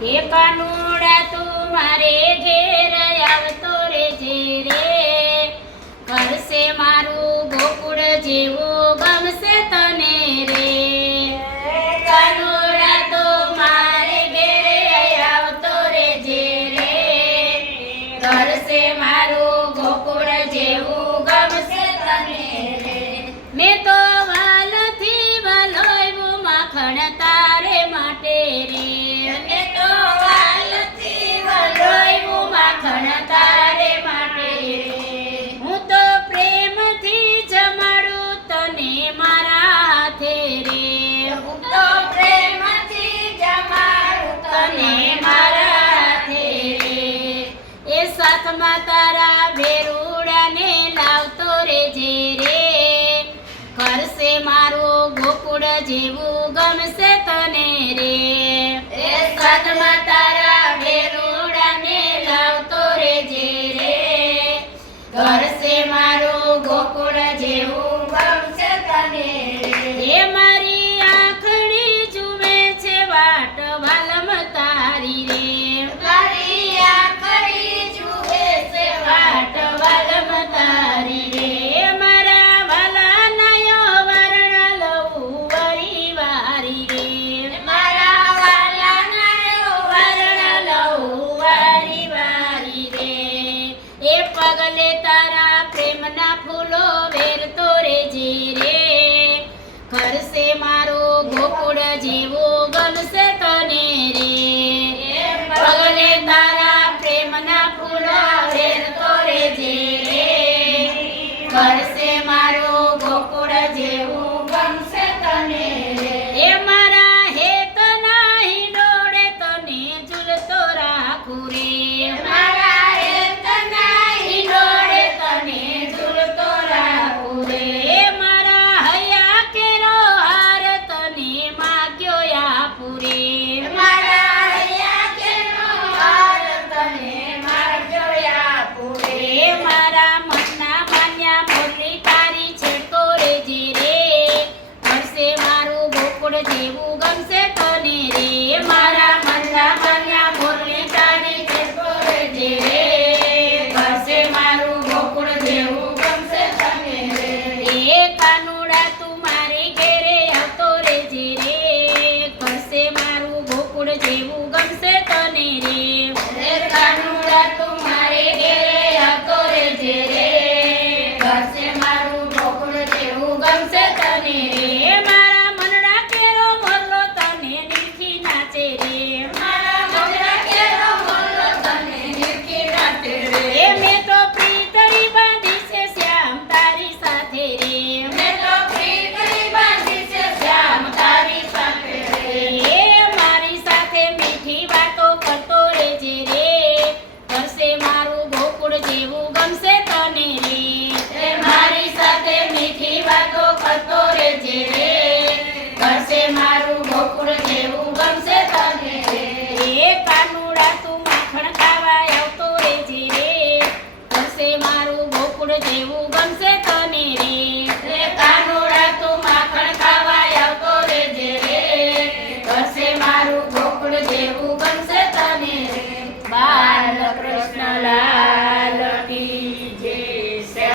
કે કાનુડા તું મારે ઘેર આવતો રેજે રે, કરશે મારું ગોકુળ જેવું ગમશે તને રે. કાનુડા તું મારે ઘેર આવતો રેજે રે, કરશે મારું ગોકુળ જેવું ગમશે તને રે. મેં તો વાલથી વલોવ્યું માખણ તારે માટે રે, મેં તો વાલથી વલોવ્યું માખણ તારે માટે રે. હું તો પ્રેમથી જમાડું તને મારા હાથે રે, હું તો પ્રેમથી જમાડું તને મારા હાથે રે. એ સાથમાં તારા ભેરુડાને લાવતો રેજે રે, કરશે મારું ગોકુળ જેવું ગમશે તને રે. એ સાથમાં